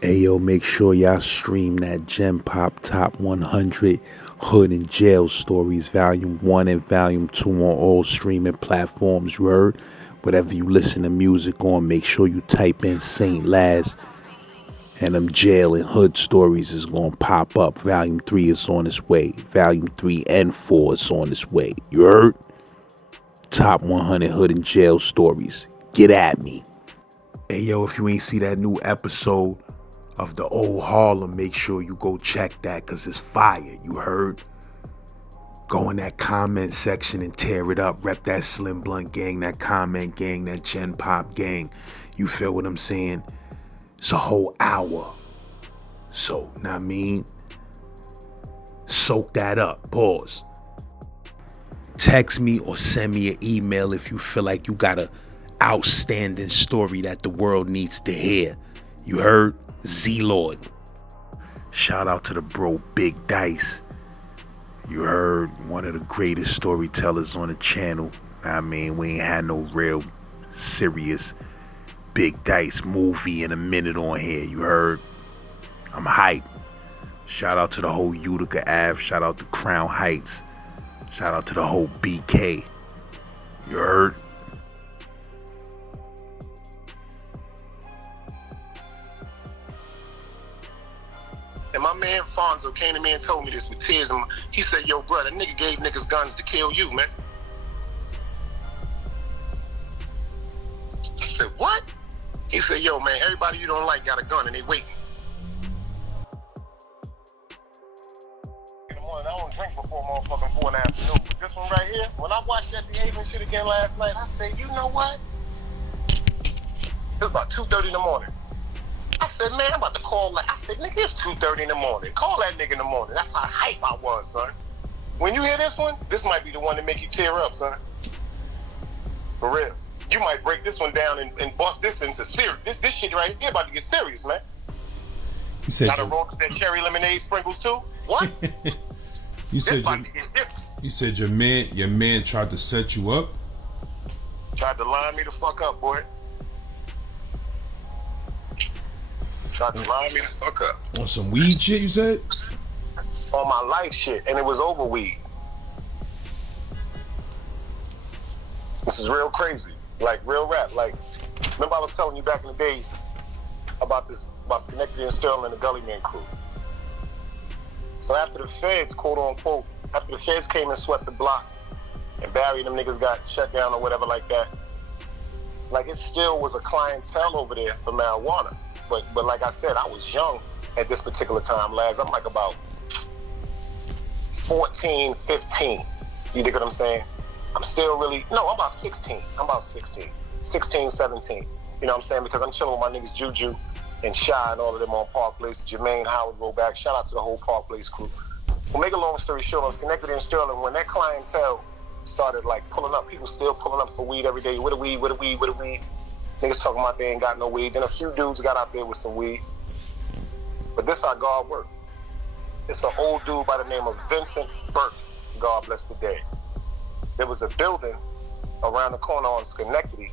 Hey yo, make sure y'all stream that Gen Pop Top 100 Hood and Jail Stories Volume 1 and Volume 2 on all streaming platforms, you heard? Whatever you listen to music on, make sure you type in St. LAZ and them jail and hood stories is gonna pop up. Volume 3 is on its way. Volume 3 and 4 is on its way. You heard? Top 100 Hood and Jail Stories. Get at me. Hey yo, if you ain't see that new episode of the old Harlem, make sure you go check that cause it's fire, you heard? Go in that comment section and tear it up. Rep that Slim Blunt gang, that comment gang, that Gen Pop gang. You feel what I'm saying? It's a whole hour. So, know what I mean? Soak that up. Pause. Text me or send me an email if you feel like you got a outstanding story that the world needs to hear. You heard? Z-Lord. Shout out to the bro Big Dice. You heard, one of the greatest storytellers on the channel. I mean, we ain't had no real serious Big Dice movie in a minute on here. You heard? I'm hyped. Shout out to the whole Utica Ave. Shout out to Crown Heights. Shout out to the whole BK. You heard? And my man Fonzo came to me and told me this with tears. He said, yo, brother, nigga gave niggas guns to kill you, man. I said, what? He said, yo, man, everybody you don't like got a gun and they waiting. In the morning, I don't drink before motherfucking 4 in the afternoon. But this one right here, when I watched that behaving shit again last night, I said, you know what? It was about 2:30 in the morning. I said, man, I'm about to call that. I said, nigga, it's 2:30 in the morning. Call that nigga in the morning. That's how hype I was, son. When you hear this one, this might be the one that make you tear up, son. For real. You might break this one down and bust this into serious. This shit right here about to get serious, man. You said Gotta roll with that cherry lemonade sprinkles too? What? you said this about to get different. you said your man tried to set you up. Tried to line me the fuck up, boy. Tried to line me the fuck up. On some weed shit, you said? On my life shit, and it was over weed. This is real crazy. Like, real rap. Like, remember I was telling you back in the days about Schenectady and Sterling and the Gully Man crew. So after the feds, quote unquote, after the feds came and swept the block and Barry and them niggas got shut down or whatever like that, like it still was a clientele over there for marijuana. But like I said, I was young at this particular time, lads. I'm like about 14, 15. You dig what I'm saying? I'm still really, no, I'm about 16. 16, 17. You know what I'm saying? Because I'm chilling with my niggas Juju and Shy and all of them on Park Place. Jermaine Howard, go back. Shout out to the whole Park Place crew. Well, make a long story short, on Schenectady and Sterling, when that clientele started like pulling up, people still pulling up for weed every day. With a weed. Niggas talking about they ain't got no weed. Then a few dudes got out there with some weed. But this how God worked. It's an old dude by the name of Vincent Burke. God bless the dead. There was a building around the corner on Schenectady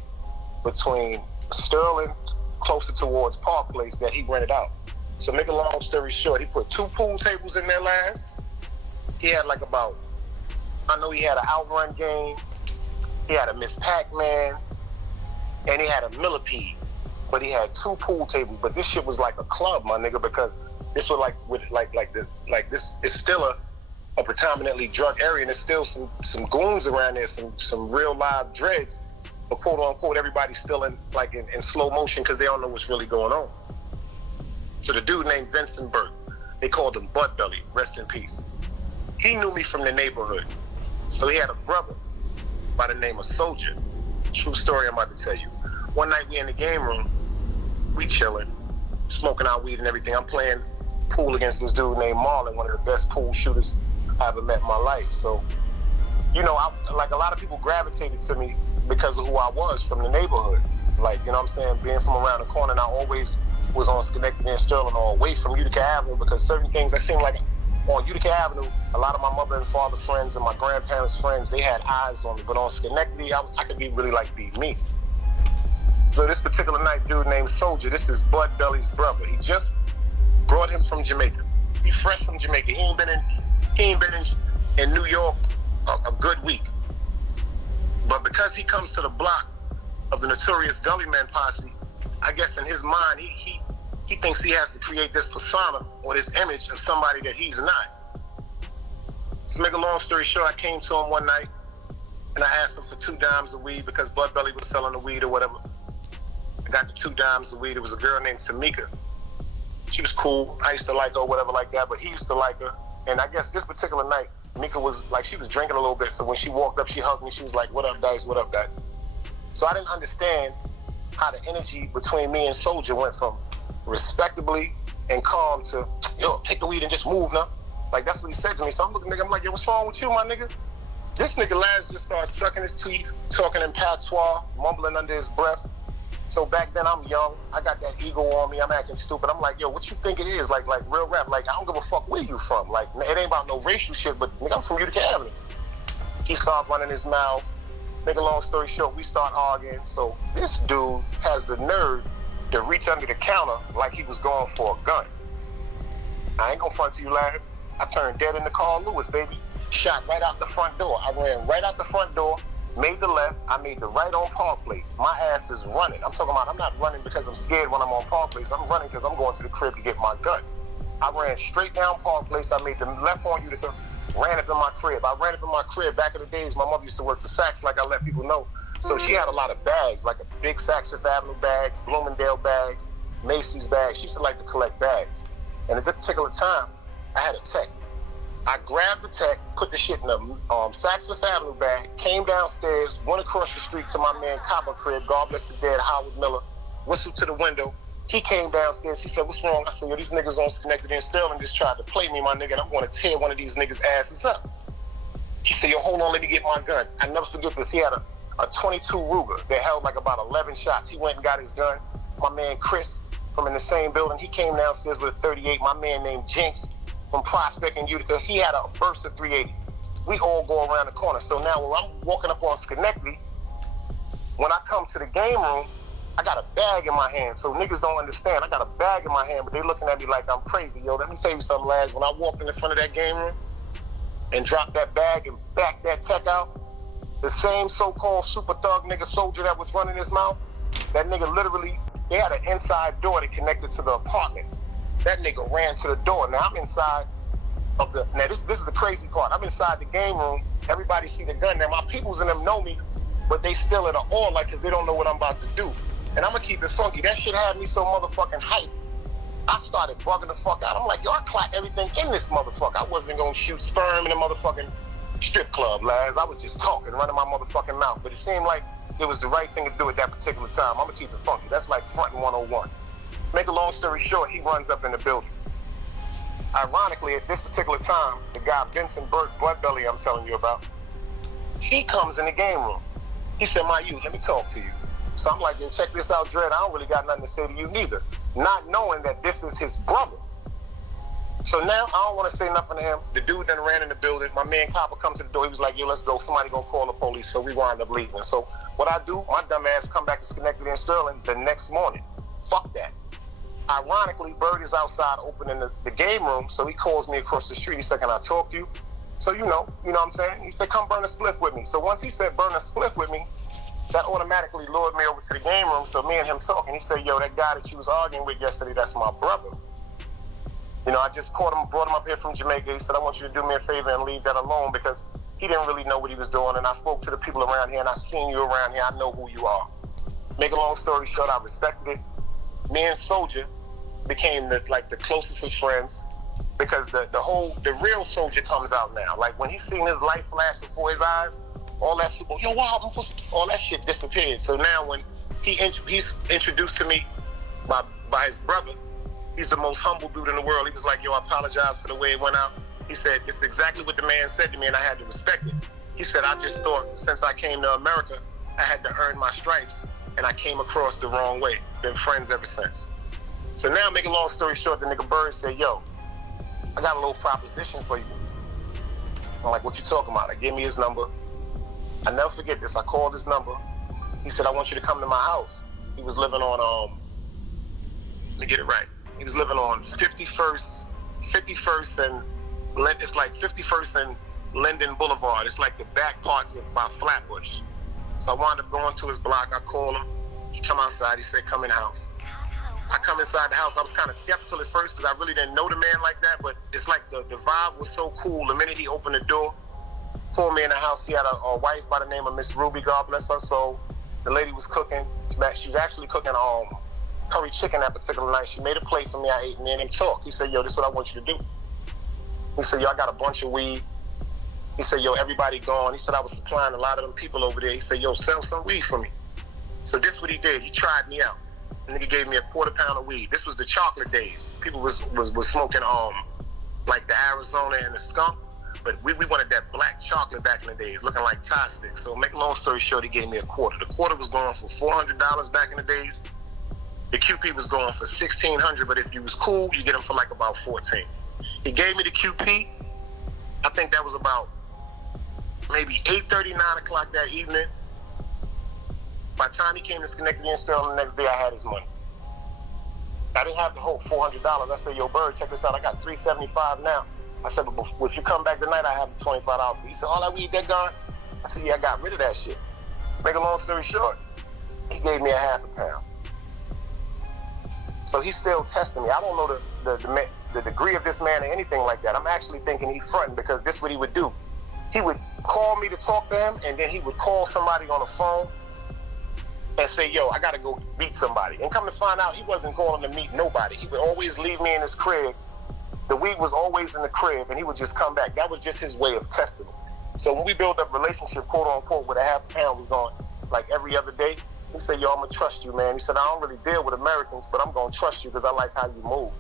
between Sterling, closer towards Park Place, that he rented out. So make a long story short, he put 2 pool tables in there last. He had like about, I know he had an outrun game, he had a Miss Pac-Man, and he had a millipede. But he had 2 pool tables. But this shit was like a club, my nigga, because this was like this is still a predominantly drug area, and there's still some goons around there, some real live dreads, but quote unquote everybody's still in slow motion because they don't know what's really going on. So the dude named Vincent Burke, they called him Bud Belly, rest in peace. He knew me from the neighborhood. So he had a brother by the name of Soldier. True story I'm about to tell you. One night we in the game room, we chilling, smoking our weed and everything. I'm playing pool against this dude named Marlon, one of the best pool shooters I ever met in my life. So, you know, like a lot of people gravitated to me because of who I was from the neighborhood. Like, you know what I'm saying? Being from around the corner, and I always was on Schenectady and Sterling or away from Utica Avenue, because certain things that seemed like on Utica Avenue, a lot of my mother and father friends and my grandparents' friends, they had eyes on me. But on Schenectady, I could be really like be me. So this particular night, dude named Soldier, this is Bud Belly's brother. He just brought him from Jamaica. He fresh from Jamaica. He ain't been in New York a good week. But because he comes to the block of the notorious Gully Man posse, I guess in his mind, he thinks he has to create this persona or this image of somebody that he's not. To make a long story short, I came to him one night and I asked him for 2 dimes of weed because Bud Belly was selling the weed or whatever. I got the 2 dimes of weed. It was a girl named Tamika. She was cool. I used to like her or whatever like that, but he used to like her. And I guess this particular night, Mika was like, she was drinking a little bit. So when she walked up, she hugged me. She was like, "What up, Dice? What up, Dice?" So I didn't understand how the energy between me and Soldier went from respectably and calm to, "Yo, take the weed and just move now." Like, that's what he said to me. So I'm looking at nigga, I'm like, "Yo, what's wrong with you, my nigga?" This nigga Laz just started sucking his teeth, talking in patois, mumbling under his breath. So back then I'm young, I got that ego on me, I'm acting stupid. I'm like, "Yo, what you think it is? Like real rap, like I don't give a fuck where you from. Like, it ain't about no racial shit, but nigga, I'm from Utica Avenue." He started running his mouth. Make a long story short, we start arguing. So this dude has the nerve to reach under the counter like he was going for a gun. I ain't gonna front to you, Laz. I turned dead in the Carl Lewis, baby. Shot right out the front door. I ran right out the front door, made the left, I made the right on Park Place. My ass is running. I'm talking about, I'm not running because I'm scared when I'm on Park Place. I'm running because I'm going to the crib to get my gun. I ran straight down Park Place. I made the left on Utica, ran up in my crib. I ran up in my crib. Back in the days, my mother used to work for Saks, like I let people know. So she had a lot of bags, like a big Saks Fifth Avenue bags, Bloomingdale bags, Macy's bags. She used to like to collect bags. And at this particular time, I had a tech. I grabbed the tech, put the shit in a Saks Fifth Avenue bag, came downstairs, went across the street to my man Copper crib, God bless the dead, Howard Miller, whistled to the window. He came downstairs, he said, "What's wrong?" I said, "Yo, these niggas on Schenectady and Sterling just tried to play me, my nigga, and I'm gonna tear one of these niggas' asses up." He said, "Yo, hold on, let me get my gun." I never forget this. He had a 22 Ruger that held like about 11 shots. He went and got his gun. My man Chris from in the same building, he came downstairs with a 38. My man named Jinx from Prospect and Utica, he had a burst of 380. We all go around the corner. So now when I'm walking up on Schenectady, when I come to the game room, I got a bag in my hand. So niggas don't understand. I got a bag in my hand, but they looking at me like I'm crazy. Yo, let me tell you something, Laz. When I walked in the front of that game room and dropped that bag and backed that tech out, the same so-called super thug nigga Soldier that was running his mouth, that nigga literally, they had an inside door that connected to the apartments. That nigga ran to the door. Now I'm inside of the, now this is the crazy part. I'm inside the game room. Everybody see the gun. Now my peoples in them know me, but they still in an awe, like, cause they don't know what I'm about to do. And I'm gonna keep it funky. That shit had me so motherfucking hyped. I started bugging the fuck out. I'm like, yo, I clocked everything in this motherfucker. I wasn't gonna shoot sperm in a motherfucking strip club, Laz. I was just talking, running my motherfucking mouth. But it seemed like it was the right thing to do at that particular time. I'm gonna keep it funky. That's like fronting 101. Make a long story short, he runs up in the building. Ironically, at this particular time, the guy Vincent Burt Bloodbelly I'm telling you about, he comes in the game room. He said, "My you, let me talk to you." So I'm like, "Yo, check this out, Dread. I don't really got nothing to say to you neither." Not knowing that this is his brother. So now I don't want to say nothing to him. The dude then ran in the building. My man Copper comes to the door. He was like, "Yo, let's go. Somebody gonna call the police." So we wind up leaving. So what I do, my dumb ass come back to Schenectady and Sterling the next morning. Fuck that. Ironically, Bird is outside opening the game room, so he calls me across the street. He said, "Can I talk to you?" So you know what I'm saying? He said, "Come burn a spliff with me." So once he said burn a spliff with me, that automatically lured me over to the game room. So me and him talking. He said, "Yo, that guy that you was arguing with yesterday, that's my brother. You know, I just caught him, brought him up here from Jamaica." He said, "I want you to do me a favor and leave that alone," because he didn't really know what he was doing. And I spoke to the people around here, and I seen you around here. I know who you are. Make a long story short, I respected it. Me and Soldier became the closest of friends, because the real Soldier comes out now. Like when he seen his life flash before his eyes, all that shit, yo, wow, all that shit disappeared. So now when he's introduced to me by his brother, he's the most humble dude in the world. He was like, "Yo, I apologize for the way it went out." He said, "It's exactly what the man said to me, and I had to respect it." He said, "I just thought since I came to America, I had to earn my stripes, and I came across the wrong way. Been friends ever since." So now, make a long story short, the nigga Bird said, "Yo, I got a little proposition for you." I'm like, "What you talking about?" I gave me his number. I never forget this. I called his number. He said, "I want you to come to my house." He was living on let me get it right. He was living on 51st and it's like 51st and Linden Boulevard. It's like the back parts of by Flatbush. So I wound up going to his block. I called him. He come outside. He said, "Come in the house." I come inside the house. I was kind of skeptical at first because I really didn't know the man like that. But it's like the vibe was so cool. The minute he opened the door, pulled me in the house. He had a wife by the name of Miss Ruby. God bless her soul. The lady was cooking. She was actually cooking curry chicken that particular night. She made a plate for me. I ate, and then he talked. He said, "Yo, this is what I want you to do." He said, "Yo, I got a bunch of weed." He said, "Yo, everybody gone." He said, "I was supplying a lot of them people over there." He said, "Yo, sell some weed for me." So this is what he did. He tried me out. The nigga gave me a quarter pound of weed. This was the chocolate days. People was smoking like the Arizona and the skunk, but we wanted that black chocolate back in the days, looking like Thai sticks. So make a long story short, he gave me a quarter. The quarter was going for $400 back in the days. The QP was going for $1,600, but if you was cool, you get them for like about $14. He gave me the QP. I think that was about maybe 8:30, 9 o'clock that evening. By the time he came to Schenectady and Sterling the next day, I had his money. I didn't have the whole $400. I said, "Yo, Bird, check this out. I got $375 now." I said, "But if you come back tonight, I have the $25 for you." He said, "All that weed that gone?" I said, "Yeah, I got rid of that shit." Make a long story short, he gave me a half a pound. So he's still testing me. I don't know the degree of this man or anything like that. I'm actually thinking he's fronting because this is what he would do. He would call me to talk to him, and then he would call somebody on the phone and say, "Yo, I gotta go meet somebody." And come to find out, he wasn't calling to meet nobody. He would always leave me in his crib. The weed was always in the crib, and he would just come back. That was just his way of testing me. So when we built up a relationship, quote unquote, where a half pound was going like every other day, he said, "Yo, I'm gonna trust you, man." He said, "I don't really deal with Americans, but I'm gonna trust you because I like how you move."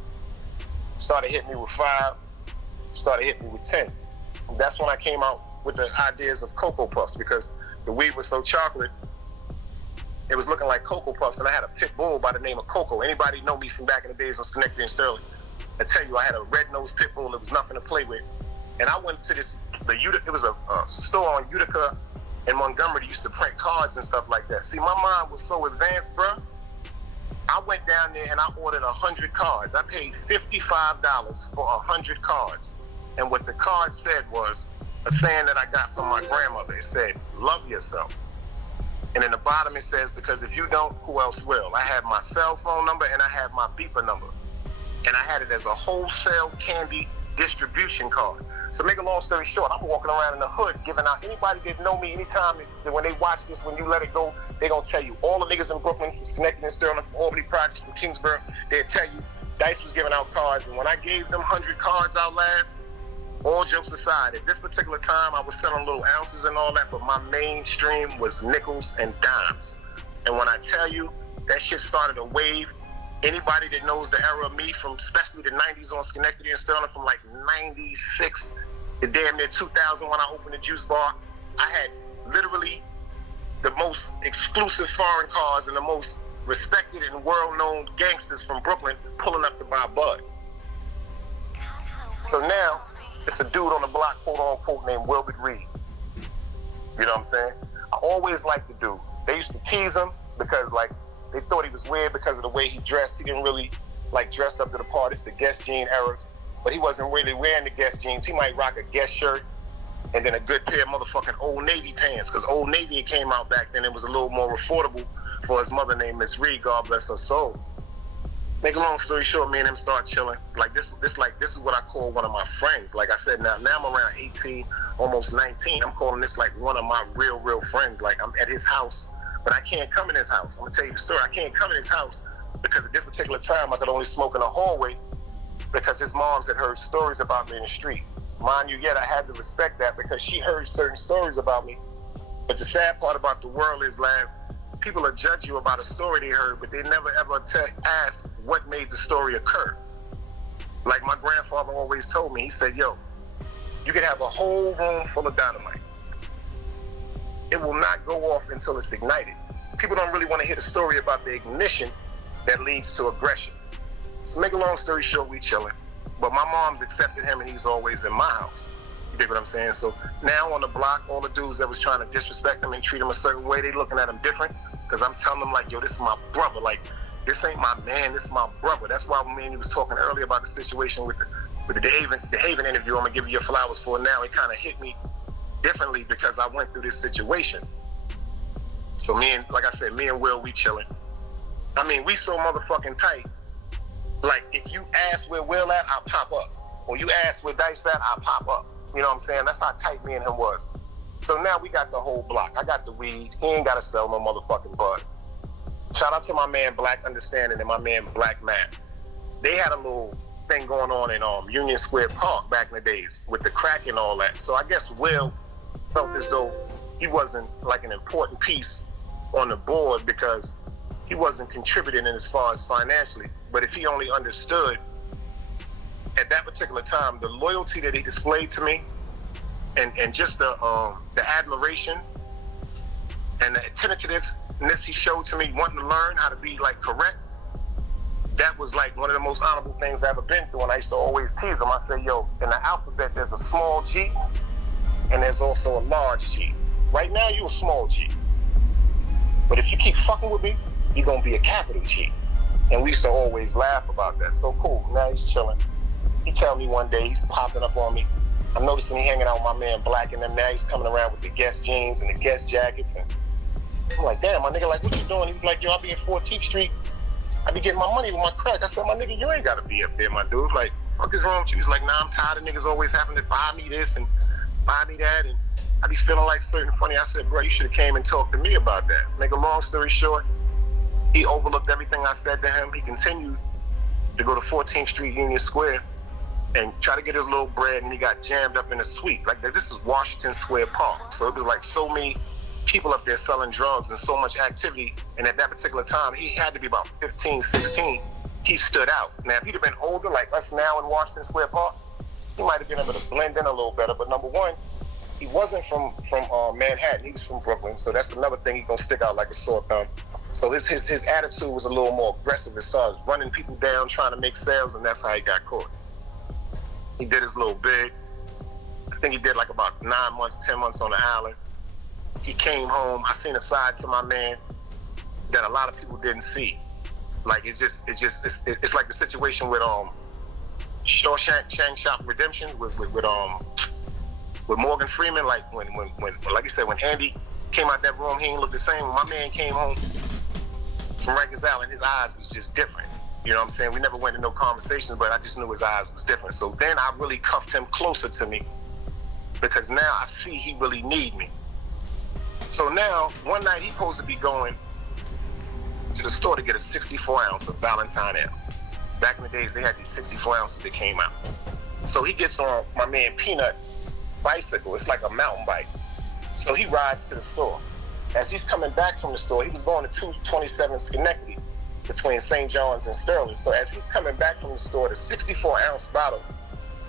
Started hitting me with 5, started hitting me with 10. And that's when I came out with the ideas of Cocoa Puffs because the weed was so chocolate. It was looking like Cocoa Puffs, and I had a pit bull by the name of Coco. Anybody know me from back in the days on Schenectady and Sterling? I tell you, I had a red-nosed pit bull. It was nothing to play with. And I went to it was a store on Utica in Montgomery that used to print cards and stuff like that. See, my mind was so advanced, bro. I went down there and I ordered 100 cards. I paid $55 for 100 cards. And what the card said was a saying that I got from my grandmother. It said, "Love yourself." And in the bottom it says, "Because if you don't, who else will?" I had my cell phone number and I had my beeper number. And I had it as a wholesale candy distribution card. So make a long story short, I'm walking around in the hood giving out anybody that know me anytime that when they watch this, when you let it go, they're going to tell you. All the niggas in Brooklyn, from Schenectady and Sterling, from Albany Project, from Kingsborough, they'll tell you Dice was giving out cards. And when I gave them 100 cards out last, all jokes aside, at this particular time, I was selling little ounces and all that, but my mainstream was nickels and dimes. And when I tell you, that shit started a wave. Anybody that knows the era of me from especially the 90s on Schenectady and Sterling, from like 96 to damn near 2000 when I opened the juice bar, I had literally the most exclusive foreign cars and the most respected and world-known gangsters from Brooklyn pulling up to buy bud. So now, it's a dude on the block, quote unquote, named Wilbert Reed. You know what I'm saying? I always liked the dude. They used to tease him because, like, they thought he was weird because of the way he dressed. He didn't really, like, dress up to the part. It's the Guess jean era. But he wasn't really wearing the Guess jeans. He might rock a Guess shirt and then a good pair of motherfucking Old Navy pants, because Old Navy came out back then. It was a little more affordable for his mother named Miss Reed, God bless her soul. Make a long story short, me and him start chilling. Like this is what I call one of my friends. Like I said, now I'm around 18, almost 19. I'm calling this like one of my real friends. Like I'm at his house, but I can't come in his house. I'm gonna tell you the story. I can't come in his house because at this particular time I could only smoke in the hallway because his moms had heard stories about me in the street. Mind you, yet I had to respect that because she heard certain stories about me. But the sad part about the world is, Laz, people will judge you about a story they heard, but they never ever ask what made the story occur. Like my grandfather always told me, he said, "Yo, you could have a whole room full of dynamite. It will not go off until it's ignited." People don't really want to hear the story about the ignition that leads to aggression. So make a long story short, we chilling. But my mom's accepted him and he's always in my house. You dig what I'm saying? So now on the block, all the dudes that was trying to disrespect him and treat him a certain way, they looking at him different. because I'm telling them like, yo, this is my brother. Like, this ain't my man, this is my brother. That's why when me and you was talking earlier about the situation with the Haven interview, I'm gonna give you your flowers for now. It kind of hit me differently because I went through this situation. So like I said, me and Will, we chilling. I mean, we so motherfucking tight. Like, if you ask where Will at, I'll pop up. Or you ask where Dice at, I'll pop up. You know what I'm saying? That's how tight me and him was. So now we got the whole block. I got the weed. He ain't got to sell no motherfucking bud. Shout out to my man Black Understanding and my man Black Matt. They had a little thing going on in Union Square Park back in the days with the crack and all that. So I guess Will felt as though he wasn't like an important piece on the board because he wasn't contributing in as far as financially. But if he only understood at that particular time the loyalty that he displayed to me and just the admiration and the attentiveness he showed to me, wanting to learn how to be like correct, that was like one of the most honorable things I ever been through. And I used to always tease him. I say, yo, in the alphabet there's a small G and there's also a large G. Right now you a small G, but if you keep fucking with me, you're gonna be a capital G. And we used to always laugh about that. So cool. Now he's chilling. He tell me one day he's popping up on me. I'm noticing he hanging out with my man Black and them. Now he's coming around with the Guess jeans and the Guess jackets. And I'm like, damn, my nigga, like, what you doing? He was like, yo, I'll be in 14th Street. I be getting my money with my crack. I said, my nigga, you ain't got to be up there, my dude. Like, what is wrong with you? He's like, nah, I'm tired of niggas always having to buy me this and buy me that. And I be feeling like certain funny. I said, bro, you should have came and talked to me about that. Make a long story short, he overlooked everything I said to him. He continued to go to 14th Street Union Square and try to get his little bread, and he got jammed up in a suite. Like, this is Washington Square Park. So it was like so many people up there selling drugs and so much activity. And at that particular time, he had to be about 15, 16. He stood out. Now, if he'd have been older, like us now in Washington Square Park, he might have been able to blend in a little better. But number one, he wasn't from Manhattan. He was from Brooklyn. So that's another thing he's going to stick out like a sore thumb. So his attitude was a little more aggressive as far as running people down, trying to make sales, and that's how he got caught. He did his little bid. I think he did like about 9 months, 10 months on the island. He came home. I seen a side to my man that a lot of people didn't see. Like, it's like the situation with Shawshank Redemption with Morgan Freeman. Like when like you said, when Andy came out that room, he didn't look the same. When my man came home from Rikers Island, his eyes was just different. You know what I'm saying? We never went into no conversations, but I just knew his eyes was different. So then I really cuffed him closer to me because now I see he really need me. So now, one night he's supposed to be going to the store to get a 64 ounce of Valentine Ale. Back in the days, they had these 64 ounces that came out. So he gets on my man Peanut bicycle. It's like a mountain bike. So he rides to the store. As he's coming back from the store, he was going to 227 Schenectady between St. John's and Sterling. So as he's coming back from the store, the 64 ounce bottle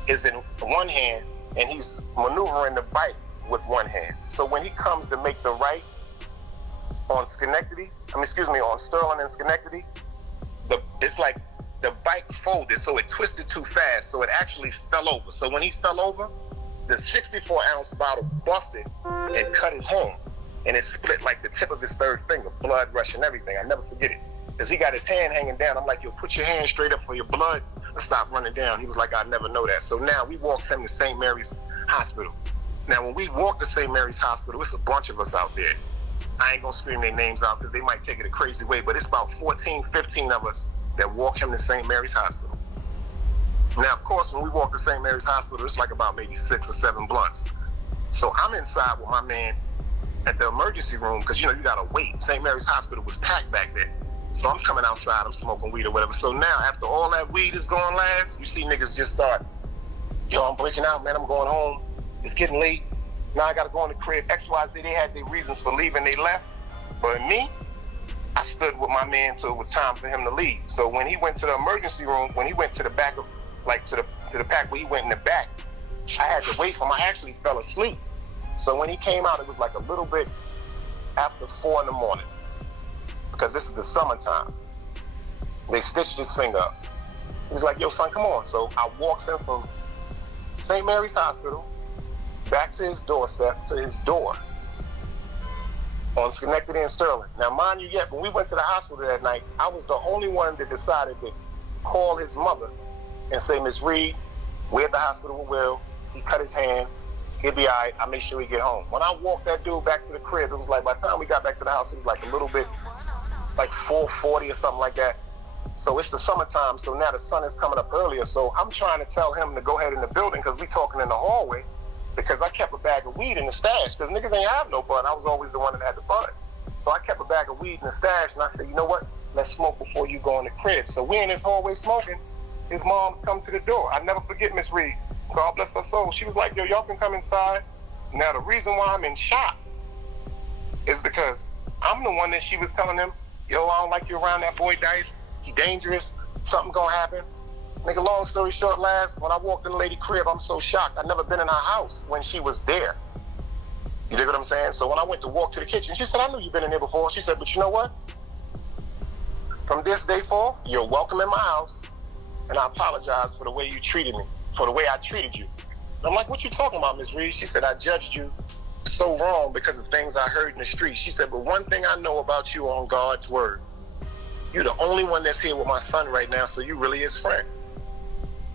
is in one hand and he's maneuvering the bike with one hand. So when he comes to make the right on on Sterling and Schenectady, it's like the bike folded, so it twisted too fast, so it actually fell over. So when he fell over, the 64 ounce bottle busted and cut his hand, and it split like the tip of his third finger, blood rushing, everything. I never forget it, because he got his hand hanging down. I'm like, yo, put your hand straight up for your blood and stop running down. He was like, I never know that. So now we walked him to St. Mary's Hospital. Now, when we walk to St. Mary's Hospital, it's a bunch of us out there. I ain't gonna scream their names out because they might take it a crazy way, but it's about 14, 15 of us that walk him to St. Mary's Hospital. Now, of course, when we walk to St. Mary's Hospital, it's like about maybe 6 or 7 blunts. So I'm inside with my man at the emergency room because, you gotta wait. St. Mary's Hospital was packed back then. So I'm coming outside, I'm smoking weed or whatever. So now, after all that weed is gone, LAZ, you see niggas just start, yo, I'm breaking out, man, I'm going home. It's getting late. Now I gotta go in the crib. XYZ, they had their reasons for leaving, they left. But me, I stood with my man till it was time for him to leave. So when he went to the emergency room, when he went to the back of, like to the pack where he went in the back, I had to wait for him. I actually fell asleep. So when he came out, it was like a little bit after 4 in the morning, because this is the summertime. They stitched his finger up. He was like, yo, son, come on. So I walked him from St. Mary's Hospital back to his doorstep, to his door. on Schenectady and Sterling. Now, mind you, yet when we went to the hospital that night, I was the only one that decided to call his mother and say, Miss Reed, we're at the hospital with Will. He cut his hand. He'll be all right. I'll make sure he get home. When I walked that dude back to the crib, it was like, by the time we got back to the house, it was like a little bit, like 4:40 or something like that. So it's the summertime, so now the sun is coming up earlier. So I'm trying to tell him to go ahead in the building because we talking in the hallway, because I kept a bag of weed in the stash because niggas ain't have no bud. I was always the one that had the bud. So I kept a bag of weed in the stash, and I said, you know what? Let's smoke before you go in the crib. So we in this hallway smoking. His mom's come to the door. I never forget Miss Reed. God bless her soul. She was like, yo, y'all can come inside. Now, the reason why I'm in shock is because I'm the one that she was telling him, yo, I don't like you around that boy Dice. He dangerous. Something gonna happen. Make a long story short, last, when I walked in the lady crib, I'm so shocked. I'd never been in her house when she was there. You dig what I'm saying? So when I went to walk to the kitchen, she said, I knew you've been in there before. She said, but you know what? From this day forth, you're welcome in my house, and I apologize for the way you treated me, for the way I treated you. And I'm like, what you talking about, Miss Reed? She said, I judged you so wrong because of things I heard in the street. She said, but one thing I know about you on God's word, you're the only one that's here with my son right now, so you really his friend.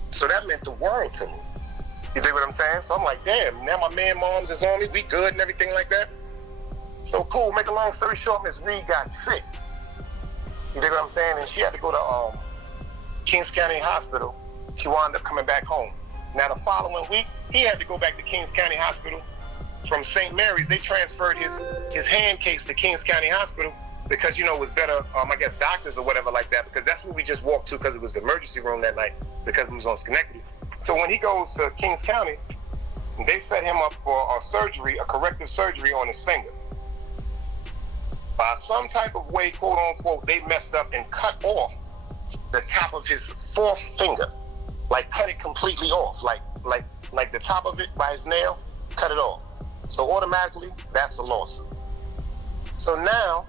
So that meant the world to me. You dig what I'm saying? So I'm like, damn, now my man moms is on me, we good and everything like that. So cool, make a long story short, Miss Reed got sick. You dig what I'm saying? And she had to go to Kings County Hospital. She wound up coming back home. Now the following week, he had to go back to Kings County Hospital from St. Mary's. They transferred his hand case to Kings County Hospital because, you know, it was better, I guess, doctors or whatever like that, because that's where we just walked to because it was the emergency room that night because it was on Schenectady. So when he goes to Kings County, they set him up for a surgery, a corrective surgery on his finger. By some type of way, quote unquote, they messed up and cut off the top of his fourth finger. Like cut it completely off. Like the top of it by his nail, cut it off. So automatically, that's a lawsuit. So now,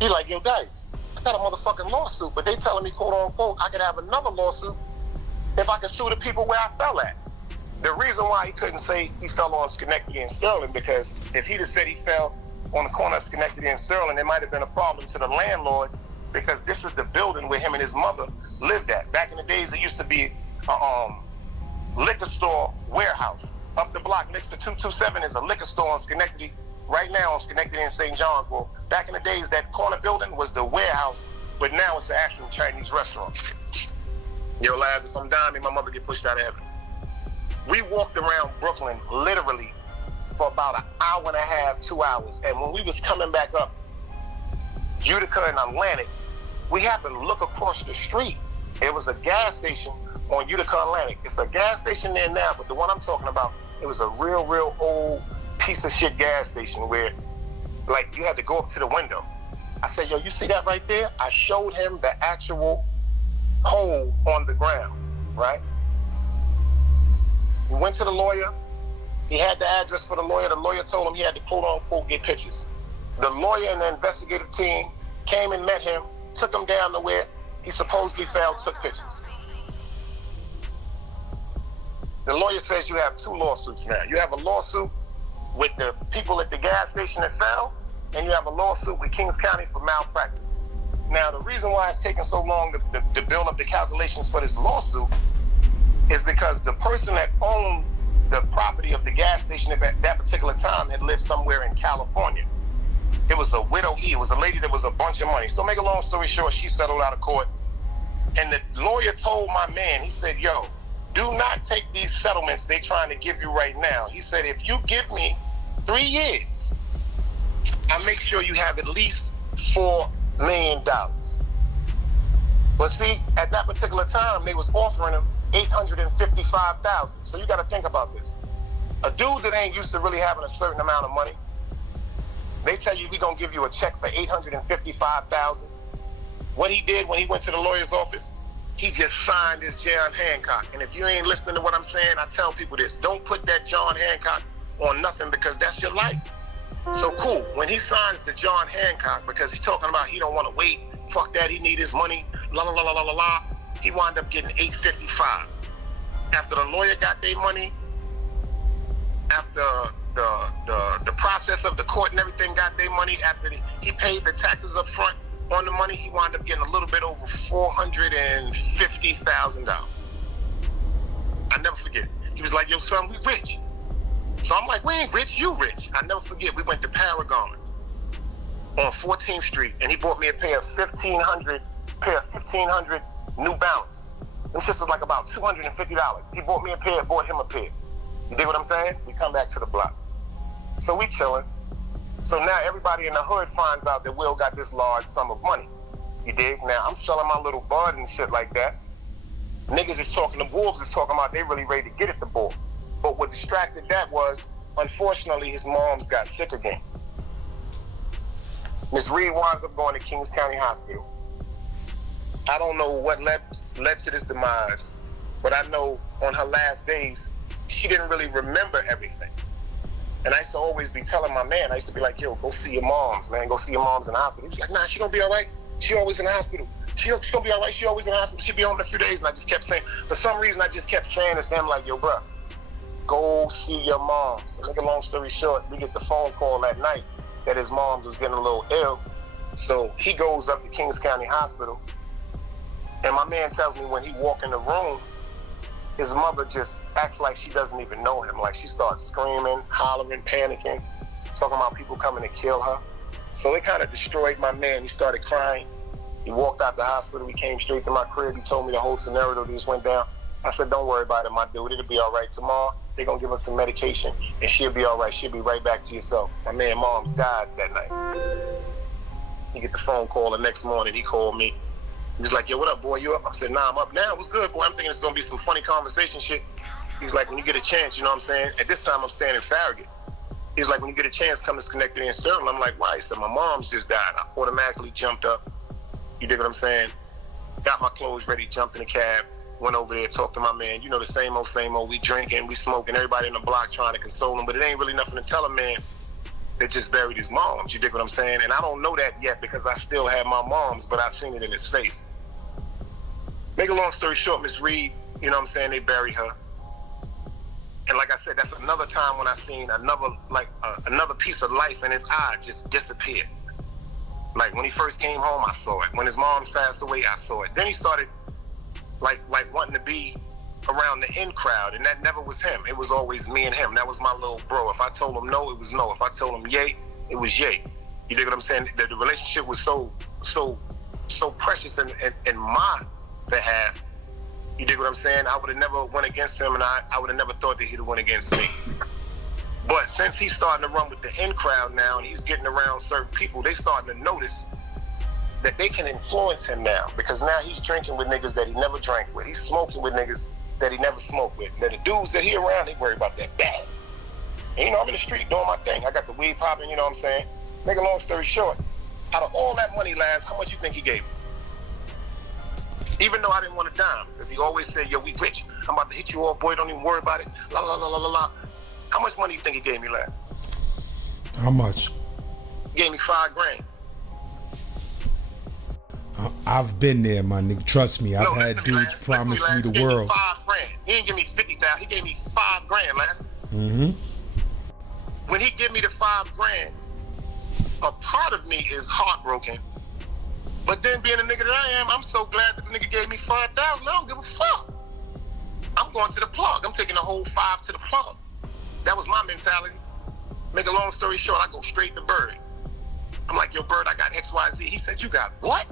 he like, yo, guys, I got a motherfucking lawsuit, but they telling me, quote unquote, I could have another lawsuit if I could sue the people where I fell at. The reason why he couldn't say he fell on Schenectady and Sterling, because if he'd have said he fell on the corner of Schenectady and Sterling, it might have been a problem to the landlord, because this is the building where him and his mother lived at. Back in the days, it used to be a liquor store warehouse. Up the block next to 227 is a liquor store on Schenectady. Right now on Schenectady and St. John's. Well, back in the days, that corner building was the warehouse, but now it's the actual Chinese restaurant. Yo, lads, if I'm dying, my mother get pushed out of heaven. We walked around Brooklyn literally for about an hour and a half, 2 hours. And when we was coming back up Utica and Atlantic, we happened to look across the street. It was a gas station on Utica Atlantic. It's a gas station there now, but the one I'm talking about, it was a real old piece of shit gas station where, like, you had to go up to the window. I said, yo, you see that right there? I showed him the actual hole on the ground, right? We went to the lawyer. He had the address for the lawyer. The lawyer told him he had to, quote unquote, get pictures. The lawyer and the investigative team came and met him, took him down to where he supposedly fell, took pictures. The lawyer says you have two lawsuits now. You have a lawsuit with the people at the gas station that fell, and you have a lawsuit with Kings County for malpractice. Now, the reason why it's taking so long to build up the calculations for this lawsuit is because the person that owned the property of the gas station at that particular time had lived somewhere in California. It was a widow E. It was a lady that was a bunch of money. So make a long story short, she settled out of court. And the lawyer told my man, he said, yo, do not take these settlements they're trying to give you right now. He said, if you give me 3 years, I'll make sure you have at least $4 million. But see, at that particular time, they was offering him $855,000. So you got to think about this. A dude that ain't used to really having a certain amount of money, they tell you we're going to give you a check for $855,000. What he did when he went to the lawyer's office, he just signed this John Hancock. And if you ain't listening to what I'm saying, I tell people this. Don't put that John Hancock on nothing, because that's your life. So cool, when he signs the John Hancock, because he's talking about he don't want to wait, fuck that, he need his money, la la la la la la la, he wound up getting $855. After the lawyer got their money, after the process of the court and everything got their money after he paid the taxes up front on the money. He wound up getting a little bit over $450,000. I never forget it. He was like, yo, son, we rich. So I'm like, we ain't rich, you rich. I never forget, we went to Paragon on 14th Street, and he bought me a pair of 1500 New Balance. This just was like about $250. He bought me a pair, bought him a pair. You dig what I'm saying? We come back to the block. So we chilling. So now everybody in the hood finds out that Will got this large sum of money. You dig? Now I'm selling my little bud and shit like that. Niggas is talking, the wolves is talking about they really ready to get at the bull. But what distracted that was, unfortunately, his mom's got sick again. Miss Reed winds up going to Kings County Hospital. I don't know what led to this demise, but I know on her last days, she didn't really remember everything. And I used to always be telling my man, I used to be like, yo, go see your moms, man. Go see your moms in the hospital. He was like, nah, she gonna be all right. She always in the hospital. She gonna be all right. She always in the hospital. She'll be home in a few days. And I just kept saying, for some reason, I just kept saying this to him like, yo, bro, go see your moms. To make a long story short, we get the phone call that night that his moms was getting a little ill. So he goes up to Kings County Hospital. And my man tells me when he walk in the room, his mother just acts like she doesn't even know him. Like she starts screaming, hollering, panicking, talking about people coming to kill her. So it kind of destroyed my man. He started crying. He walked out the hospital. He came straight to my crib. He told me the whole scenario that just went down. I said, don't worry about it, my dude. It'll be all right tomorrow. They're going to give her some medication, and she'll be all right. She'll be right back to yourself. My man, mom's died that night. He get the phone call the next morning. He called me. He was like, yo, what up, boy? You up? I said, nah, I'm up now. What's good, boy? I'm thinking it's going to be some funny conversation shit. He's like, when you get a chance, you know what I'm saying? At this time, I'm staying in Farragut. He's like, when you get a chance, come to Schenectady and Sterling. I'm like, why? He said, my mom's just died. I automatically jumped up. You dig what I'm saying? Got my clothes ready, jumped in the cab, went over there, talked to my man. You know, the same old. We drinking, we smoking, everybody in the block trying to console him, but it ain't really nothing to tell a man that just buried his moms. You dig what I'm saying? And I don't know that yet because I still have my moms, but I seen it in his face. Make a long story short, Miss Reed, you know what I'm saying, they buried her. And like I said, that's another time when I seen another piece of life in his eye just disappear. Like when he first came home, I saw it. When his mom's passed away, I saw it. Then he started like wanting to be around the in crowd, and that never was him. It was always me and him. That was my little bro. If I told him no, it was no. If I told him yay, it was yay. You dig what I'm saying? The relationship was so precious in my behalf. You dig what I'm saying? I would have never went against him, and I would have never thought that he'd have went against me. But since he's starting to run with the in crowd now, and he's getting around certain people, they starting to notice that they can influence him now, because now he's drinking with niggas that he never drank with. He's smoking with niggas that he never smoked with. Now the dudes that he around, they worry about that bad. And you know, I'm in the street doing my thing. I got the weed popping, you know what I'm saying? Make a long story short, out of all that money, Laz, how much you think he gave me? Even though I didn't want a dime, because he always said, yo, we rich. I'm about to hit you off, boy, don't even worry about it. La, la, la, la, la, la. How much money you think he gave me, Laz? How much? He gave me $5,000. I've been there, my nigga. Trust me, I've had dudes Laz, promise me the he world. He didn't give me $50,000. He gave me $5,000, Laz. Mm-hmm. When he give me the $5,000, a part of me is heartbroken. But then being a nigga that I am, I'm so glad that the nigga gave me $5,000. I don't give a fuck. I'm going to the plug. I'm taking the whole 5 to the plug. That was my mentality. Make a long story short, I go straight to Bird. I'm like, yo, Bird, I got XYZ. He said, you got what?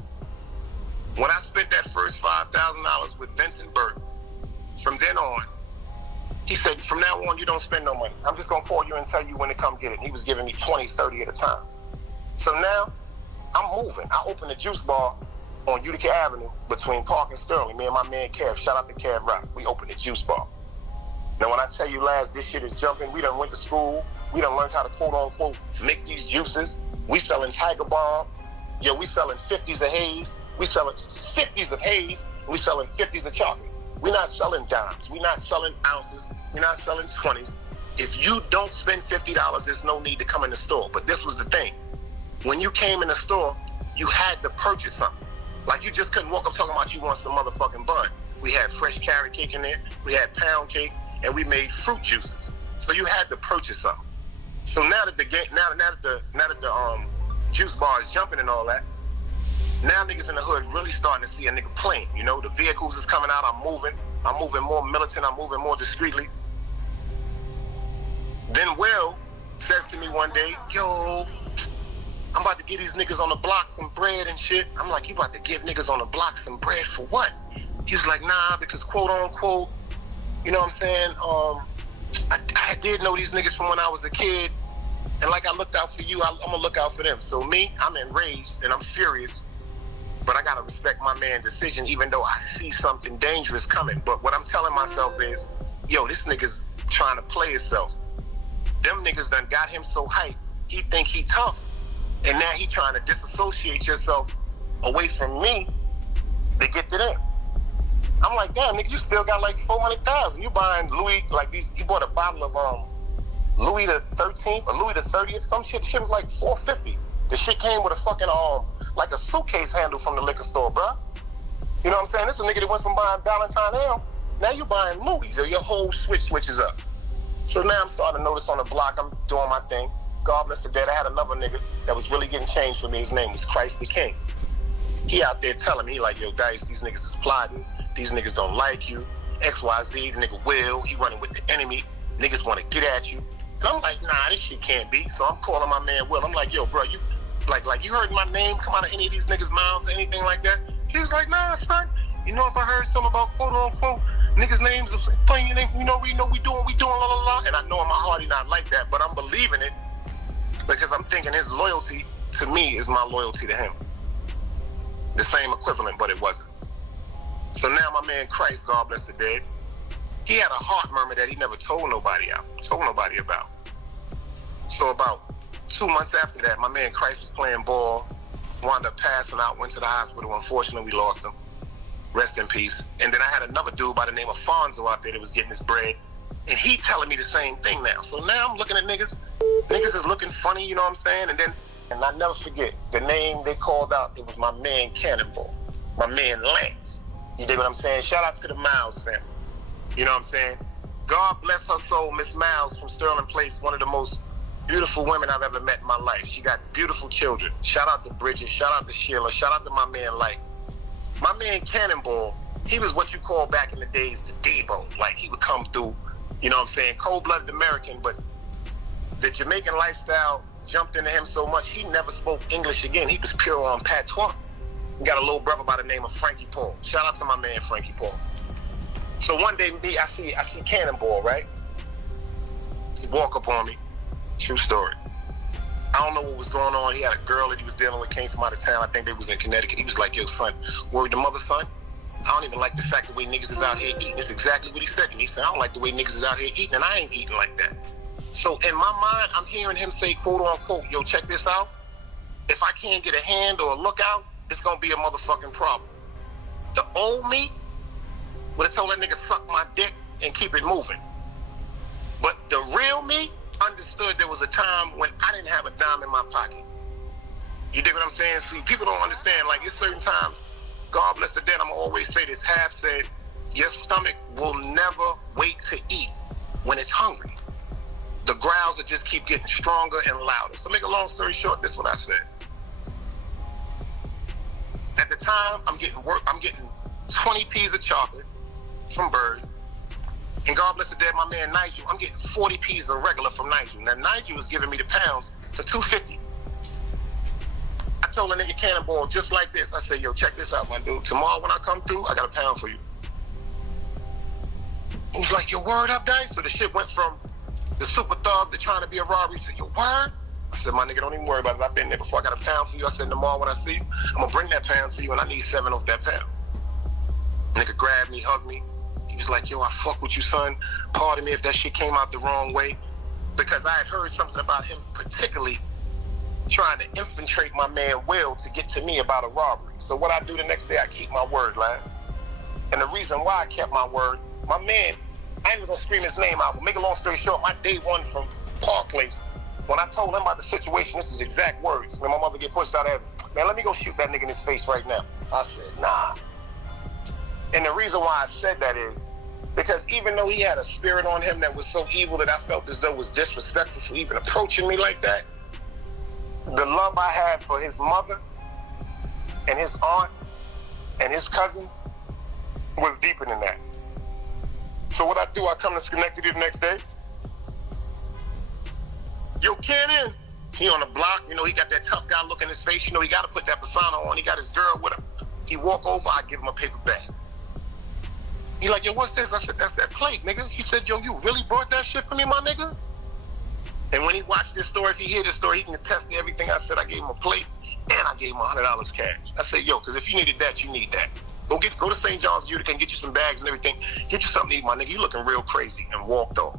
When I spent that first $5,000 with Vincent Bird, from then on, he said, from now on, you don't spend no money. I'm just going to call you and tell you when to come get it. And he was giving me 20, 30 at a time. So now, I'm moving. I opened a juice bar on Utica Avenue between Park and Sterling. Me and my man Kev, shout out to Kev Rock. We opened a juice bar. Now when I tell you, Laz, this shit is jumping. We done went to school. We done learned how to quote unquote make these juices. We selling Tiger Bomb. Yo, we selling 50s of haze. We selling 50s of haze. We selling 50s of chocolate. We not selling dimes. We not selling ounces. We not selling 20s. If you don't spend $50, there's no need to come in the store. But this was the thing. When you came in the store, you had to purchase something. Like you just couldn't walk up talking about you want some motherfucking bun. We had fresh carrot cake in there. We had pound cake. And we made fruit juices. So you had to purchase something. So now that the game, now that the juice bar is jumping and all that, now niggas in the hood really starting to see a nigga playing. You know, the vehicles is coming out. I'm moving more militant. I'm moving more discreetly. Then Will says to me one day, yo, I'm about to give these niggas on the block some bread and shit. I'm like, you about to give niggas on the block some bread for what? He was like, nah, because quote unquote, you know what I'm saying? I did know these niggas from when I was a kid. And like I looked out for you, I'm gonna look out for them. So me, I'm enraged and I'm furious. But I gotta respect my man's decision, even though I see something dangerous coming. But what I'm telling myself is, yo, this nigga's trying to play himself. Them niggas done got him so hyped, he think he tough. And now he trying to disassociate yourself away from me to get to them. I'm like, damn, nigga, you still got like 400,000. You buying Louis, like these, you bought a bottle of Louis the 13th or Louis the 30th, some shit was like $4.50. The shit came with a fucking like a suitcase handle from the liquor store, bruh. You know what I'm saying? This is a nigga that went from buying Valentine Ale, now you buying Louis, your whole switches up. So now I'm starting to notice on the block, I'm doing my thing. God bless the dead. I had another nigga that was really getting changed for me. His name was Christ the King. He out there telling me, like, yo, Dice, these niggas is plotting. These niggas don't like you. XYZ, the nigga Will, he running with the enemy. Niggas want to get at you. So I'm like, nah, this shit can't be. So I'm calling my man Will. I'm like, yo, bro, you like you heard my name come out of any of these niggas' mouths or anything like that? He was like, nah, son. You know, if I heard something about quote unquote niggas' names, playing your name, we doing, la la la. And I know in my heart he not like that, but I'm believing it because I'm thinking his loyalty to me is my loyalty to him. The same equivalent, but it wasn't. So now my man Christ, God bless the dead, he had a heart murmur that he never told nobody about. So about 2 months after that, my man Christ was playing ball, wound up passing out, went to the hospital. Unfortunately, we lost him. Rest in peace. And then I had another dude by the name of Fonzo out there that was getting his bread. And he telling me the same thing now. So now I'm looking at niggas. Niggas is looking funny, you know what I'm saying? And I never forget, the name they called out, it was my man Cannonball. My man Lance. You dig what I'm saying? Shout out to the Miles family. You know what I'm saying? God bless her soul, Miss Miles from Sterling Place, one of the most beautiful women I've ever met in my life. She got beautiful children. Shout out to Bridget. Shout out to Sheila. Shout out to my man Light. My man Cannonball, he was what you call back in the days the Debo. Like, he would come through, you know what I'm saying, cold-blooded American, but the Jamaican lifestyle jumped into him so much, he never spoke English again. He was pure on patois. He got a little brother by the name of Frankie Paul. Shout out to my man Frankie Paul. So one day, I see Cannonball, right? He walk up on me. True story. I don't know what was going on. He had a girl that he was dealing with, came from out of town. I think they was in Connecticut. He was like, yo, son, worried the mother, son? I don't even like the fact the way niggas is out here eating. That's exactly what he said to me. He said, I don't like the way niggas is out here eating, and I ain't eating like that. So in my mind, I'm hearing him say, quote unquote, yo, check this out. If I can't get a hand or a look out, it's gonna be a motherfucking problem. The old me would have told that nigga suck my dick and keep it moving. But the real me understood there was a time when I didn't have a dime in my pocket. You dig what I'm saying? See, people don't understand, like, it's certain times, God bless the dead, I'm gonna always say this, Half said, your stomach will never wait to eat when it's hungry. The growls will just keep getting stronger and louder. So make a long story short, this is what I said. At the time, I'm getting 20 pieces of chocolate from Bird. And God bless the dead, my man Nigel, I'm getting 40 pieces of regular from Nigel. Now, Nigel was giving me the pounds for $2.50. I told a nigga Cannonball just like this. I said, yo, check this out, my dude. Tomorrow when I come through, I got a pound for you. He was like, yo, word up, Dice? So the shit went from the super thug to trying to be a robbery. He said, yo, word? I said, my nigga, don't even worry about it. I've been there before. I got a pound for you. I said, tomorrow when I see you, I'm going to bring that pound to you, and I need 7 off that pound. Nigga grabbed me, hugged me. He was like, yo, I fuck with you, son. Pardon me if that shit came out the wrong way. Because I had heard something about him particularly trying to infiltrate my man Will to get to me about a robbery. So what I do the next day, I keep my word, Laz. And the reason why I kept my word, my man, I ain't even gonna scream his name out, but make a long story short, my day one from Park Place, when I told him about the situation, this is exact words. When my mother get pushed out of heaven, man, let me go shoot that nigga in his face right now. I said, nah. And the reason why I said that is, Because even though he had a spirit on him that was so evil that I felt as though it was disrespectful for even approaching me like that, the love I had for his mother and his aunt and his cousins was deeper than that. So what I do, I come to Schenectady the next day. Yo, Cannon, he on the block, you know, he got that tough guy look in his face, you know, he got to put that persona on, he got his girl with him. He walk over, I give him a paper bag. He like, yo, what's this? I said, that's that plate, nigga. He said, yo, you really brought that shit for me, my nigga? And when he watched this story, if he hear this story, he can attest to everything I said. I gave him a plate and I gave him $100 cash. I said, yo, because if you needed that, you need that. Go to St. John's Utica and get you some bags and everything. Get you something to eat, my nigga. You looking real crazy. And walked off.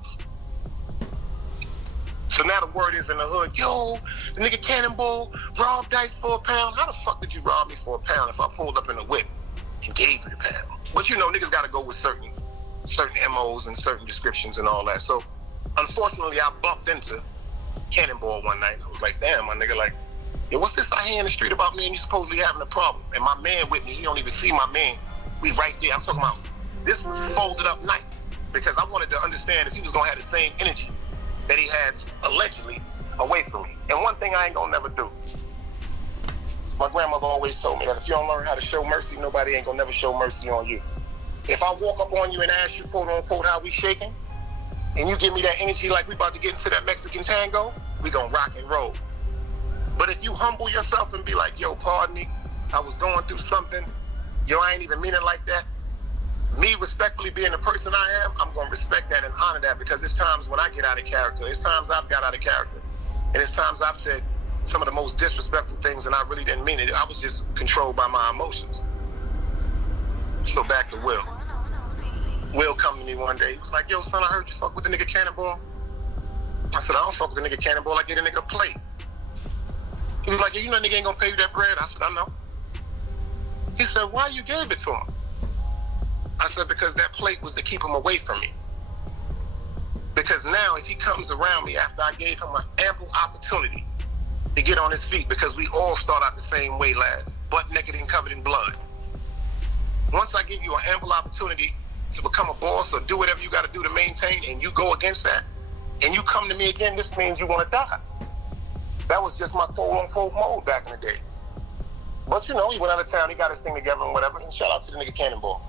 So now the word is in the hood, yo, the nigga Cannonball robbed Dice for £1. How the fuck did you rob me for £1 if I pulled up in a whip and gave you the pound? But you know, niggas gotta go with certain MOs and certain descriptions and all that. So unfortunately, I bumped into Cannonball one night. I was like, damn, my nigga, like, yo, what's this I hear in the street about me and you supposedly having a problem? And my man with me, he don't even see my man. We right there. I'm talking about, this was folded up night because I wanted to understand if he was gonna have the same energy that he has allegedly away from me. And one thing I ain't gonna never do. My grandmother always told me that if you don't learn how to show mercy, nobody ain't gonna never show mercy on you. If I walk up on you and ask you, quote unquote, how we shaking, and you give me that energy like we about to get into that Mexican tango, we gonna rock and roll. But if you humble yourself and be like, yo, pardon me, I was going through something, yo, I ain't even mean it like that. Me respectfully being the person I am, I'm gonna respect that and honor that because it's times when I get out of character, it's times I've got out of character, and it's times I've said some of the most disrespectful things and I really didn't mean it. I was just controlled by my emotions. So back to Will. Will come to me one day, he was like, yo, son, I heard you fuck with the nigga Cannonball. I said, I don't fuck with the nigga Cannonball, I get a nigga a plate. He was like, yo, you know nigga ain't gonna pay you that bread. I said, I know. He said, why you gave it to him? I said, because that plate was to keep him away from me. Because now if he comes around me after I gave him an ample opportunity to get on his feet, because we all start out the same way, LAZ, butt naked and covered in blood. Once I give you an ample opportunity to become a boss or do whatever you got to do to maintain, and you go against that, and you come to me again, this means you want to die. That was just my quote-unquote mode back in the days. But you know, he went out of town, he got his thing together and whatever, and shout out to the nigga Cannonball.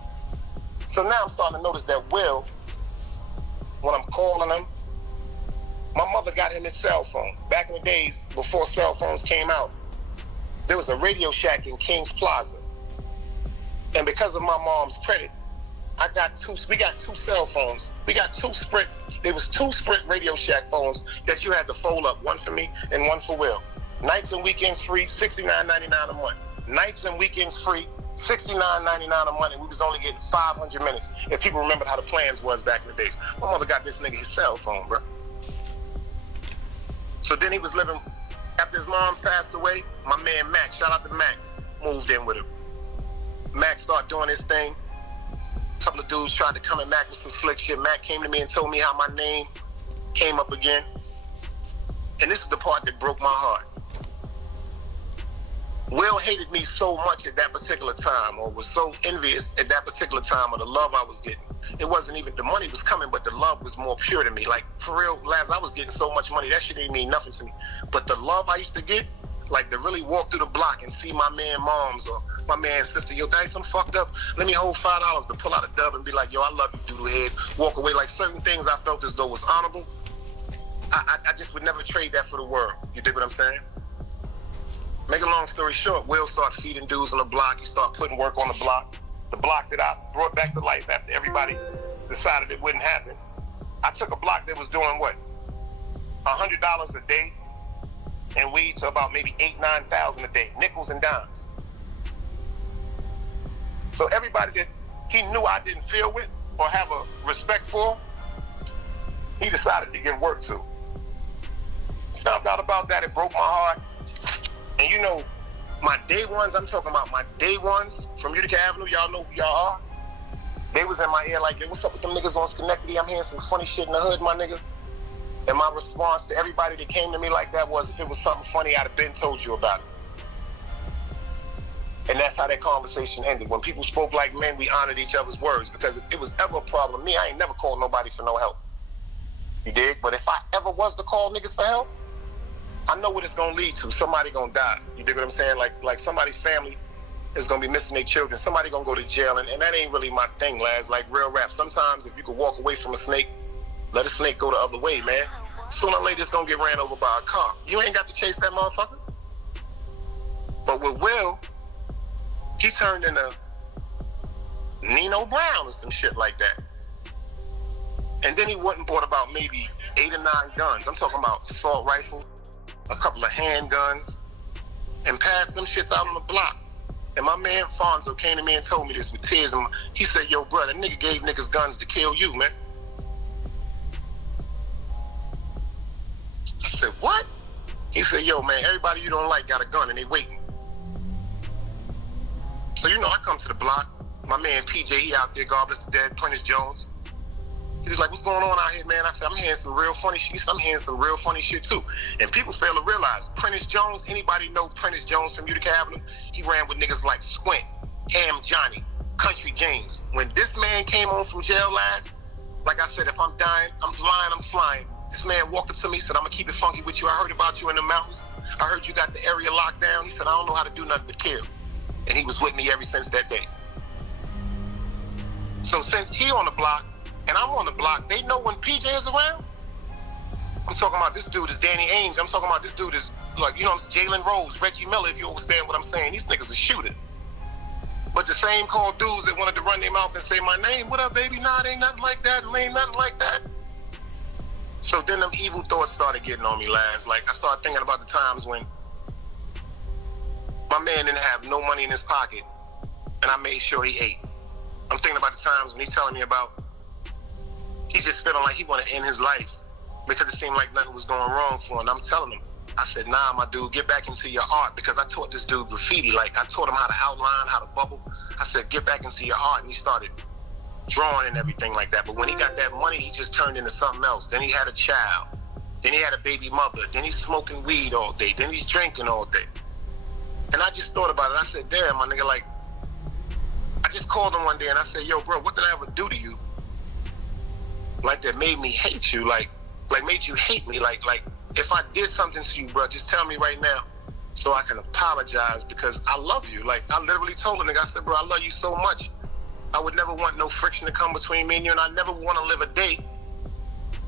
So now I'm starting to notice that Will, when I'm calling him, my mother got him his cell phone. Back in the days, before cell phones came out, there was a Radio Shack in Kings Plaza. And because of my mom's credit, we got two cell phones. We got there was two Sprint Radio Shack phones that you had to fold up, one for me and one for Will. Nights and weekends free, $69.99 a month. Nights and weekends free, $69.99 a month, and we was only getting 500 minutes. If people remember how the plans was back in the days. My mother got this nigga his cell phone, bro. So then he was living, after his mom's passed away, my man Mac, shout out to Mac, moved in with him. Mac started doing his thing. A couple of dudes tried to come at Mac with some slick shit. Mac came to me and told me how my name came up again. And this is the part that broke my heart. Will hated me so much at that particular time, or was so envious at that particular time of the love I was getting. It wasn't even, the money was coming, but the love was more pure to me. Like, for real, LAZ, I was getting so much money, that shit didn't mean nothing to me. But the love I used to get, like to really walk through the block and see my man moms or my man sister, yo, Dice, I'm fucked up. Let me hold $5 to pull out a dub and be like, yo, I love you, doodlehead. Walk away. Like certain things I felt as though was honorable. I just would never trade that for the world. You dig what I'm saying? Make a long story short, Will started feeding dudes on the block. He started putting work on the block. The block that I brought back to life after everybody decided it wouldn't happen. I took a block that was doing what? $100 a day and weed to about maybe $8,000, $9,000 a day, nickels and dimes. So everybody that he knew I didn't feel with or have a respect for, he decided to give work to. Found out about that, it broke my heart. And you know, my day ones, I'm talking about my day ones from Utica Avenue, y'all know who y'all are. They was in my ear like, yo, what's up with them niggas on Schenectady? I'm hearing some funny shit in the hood, my nigga. And my response to everybody that came to me like that was, if it was something funny, I'd have been told you about it. And that's how that conversation ended. When people spoke like men, we honored each other's words, because if it was ever a problem with me, I ain't never called nobody for no help. You dig? But if I ever was to call niggas for help, I know what it's gonna lead to. Somebody gonna die. You dig what I'm saying? Like somebody's family is gonna be missing their children. Somebody gonna go to jail, and that ain't really my thing, lads. Like real rap. Sometimes if you could walk away from a snake, let a snake go the other way, man. Sooner or later it's gonna get ran over by a car. You ain't got to chase that motherfucker. But with Will, he turned into Nino Brown or some shit like that. And then he went and bought about maybe 8 or 9 guns. I'm talking about assault rifle, a couple of handguns, and passed them shits out on the block. And my man Fonzo came to me and told me this with tears. And he said, yo, bro, that nigga gave niggas guns to kill you, man. I said, what? He said, yo, man, everybody you don't like got a gun and they waiting. So, you know, I come to the block. My man PJ, he out there, God bless the dead, Prentice Jones. He was like, what's going on out here, man? I said, I'm hearing some real funny shit. I'm hearing some real funny shit, too. And people fail to realize, Prentice Jones, anybody know Prentice Jones from Utica Avenue? He ran with niggas like Squint, Ham Johnny, Country James. When this man came home from jail, lads, like I said, if I'm dying, I'm flying. This man walked up to me, said, I'm going to keep it funky with you. I heard about you in the mountains. I heard you got the area locked down. He said, I don't know how to do nothing but kill. And he was with me ever since that day. So since he on the block, and I'm on the block, they know when PJ is around. I'm talking about this dude is Danny Ainge. I'm talking about this dude is, like, you know, Jalen Rose, Reggie Miller, if you understand what I'm saying. These niggas are shooting. But the same called dudes that wanted to run their mouth and say my name, what up, baby? Nah, it ain't nothing like that. It ain't nothing like that. So then them evil thoughts started getting on me, lads. Like, I started thinking about the times when my man didn't have no money in his pocket, and I made sure he ate. I'm thinking about the times when he telling me about he just feeling like he wanted to end his life because it seemed like nothing was going wrong for him. And I'm telling him, I said, nah, my dude, get back into your art, because I taught this dude graffiti. Like, I taught him how to outline, how to bubble. I said, get back into your art. And he started drawing and everything like that. But when he got that money, he just turned into something else. Then he had a child. Then he had a baby mother. Then he's smoking weed all day. Then he's drinking all day. And I just thought about it. I said, damn, my nigga, like, I just called him one day and I said, yo, bro, what did I ever do to you? Like, that made me hate you, like made you hate me. Like, if I did something to you, bro, just tell me right now so I can apologize, because I love you. Like, I literally told the nigga, I said, bro, I love you so much. I would never want no friction to come between me and you, and I never want to live a day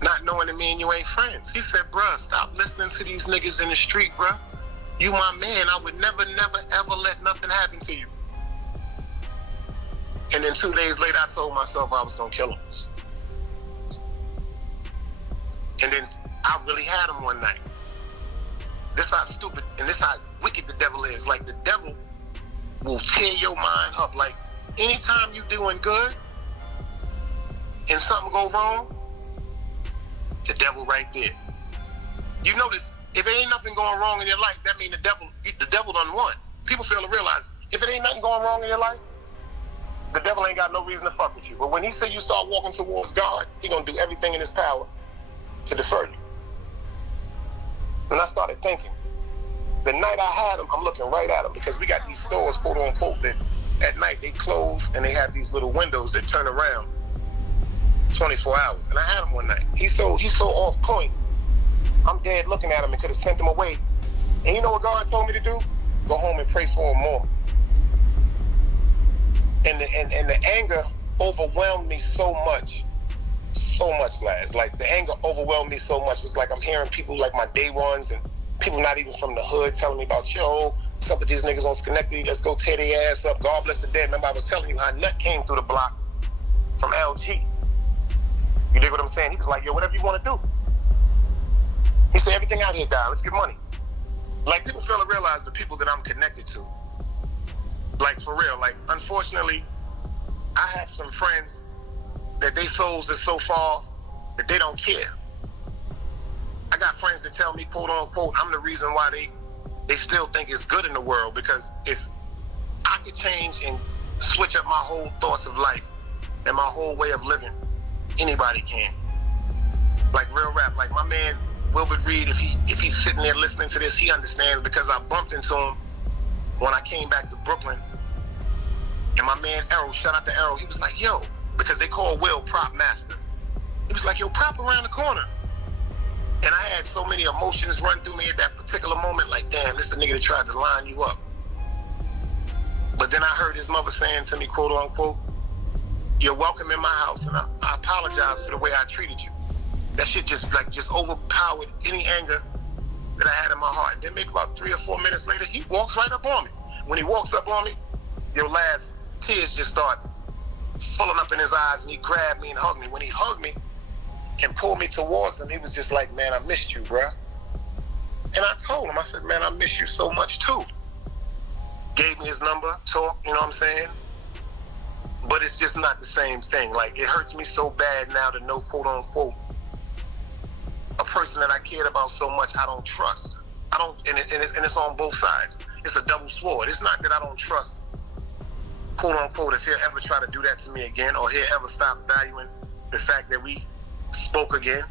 not knowing that me and you ain't friends. He said, bro, stop listening to these niggas in the street, bro. You my man. I would never, ever let nothing happen to you. And then 2 days later, I told myself I was going to kill him. And then I really had him one night. This how stupid and this how wicked the devil is. Like, the devil will tear your mind up. Like, anytime you doing good and something go wrong, the devil right there. You notice, if it ain't nothing going wrong in your life, that means the devil done won. People fail to realize, if it ain't nothing going wrong in your life, the devil ain't got no reason to fuck with you. But when he say you start walking towards God, he gonna do everything in his power to defer you. And I started thinking, the night I had him, I'm looking right at him, because we got these stores, quote unquote, that at night they close and they have these little windows that turn around 24 hours. And I had him one night. He's so off point. I'm dead looking at him and could have sent him away. And you know what God told me to do? Go home and pray for him more. And the anger overwhelmed me so much, lads. Like, the anger overwhelmed me so much. It's like I'm hearing people like my day ones and people not even from the hood telling me about, yo, what's up with these niggas on Schenectady? Let's go tear their ass up. God bless the dead. Remember I was telling you how Nut came through the block from LG. You dig what I'm saying? He was like, yo, whatever you want to do. He said, everything out here died. Let's get money. Like, people fail to realize the people that I'm connected to. Like, for real. Like, unfortunately, I have some friends that they souls is so far that they don't care. I got friends that tell me, quote unquote, I'm the reason why they still think it's good in the world, because if I could change and switch up my whole thoughts of life and my whole way of living, anybody can. Like, real rap. Like, my man Wilbert Reed, if he's sitting there listening to this, he understands, because I bumped into him when I came back to Brooklyn And my man Errol, shout out to Errol, he was like, yo, because they call Will Prop Master. He was like, yo, Prop around the corner. And I had so many emotions run through me at that particular moment, like, damn, this is the nigga that tried to line you up. But then I heard his mother saying to me, quote unquote, you're welcome in my house, and I apologize for the way I treated you. That shit just overpowered any anger that I had in my heart. Then maybe about 3 or 4 minutes later, he walks right up on me. When he walks up on me, yo, LAZ, tears just start filling up in his eyes, and he grabbed me and hugged me. When he hugged me and pulled me towards him, he was just like, man, I missed you, bruh. And I told him, I said, man, I miss you so much too. Gave me his number, talked, you know what I'm saying? But it's just not the same thing. Like, it hurts me so bad now to know, quote unquote, a person that I cared about so much I don't trust. I don't, and it's on both sides. It's a double sword. It's not that I don't trust, quote unquote, if he'll ever try to do that to me again, or he'll ever stop valuing the fact that we spoke again.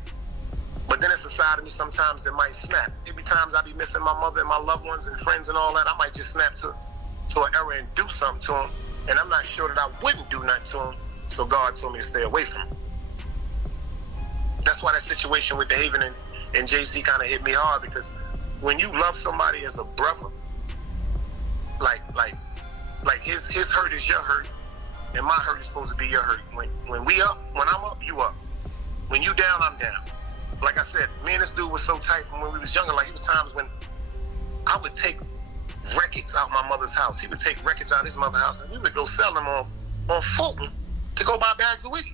But then it's a side of me sometimes that might snap. Every times I be missing my mother and my loved ones and friends and all that, I might just snap to an error and do something to him. And I'm not sure that I wouldn't do nothing to him, so God told me to stay away from him. That's why that situation with Haven and JC kind of hit me hard, because when you love somebody as a brother, like his hurt is your hurt, and my hurt is supposed to be your hurt. When we up, when I'm up, you up. When you down, I'm down. Like I said, me and this dude was so tight when we was younger. Like, it was times when I would take records out my mother's house. He would take records out his mother's house, and we would go sell them on Fulton to go buy bags of weed.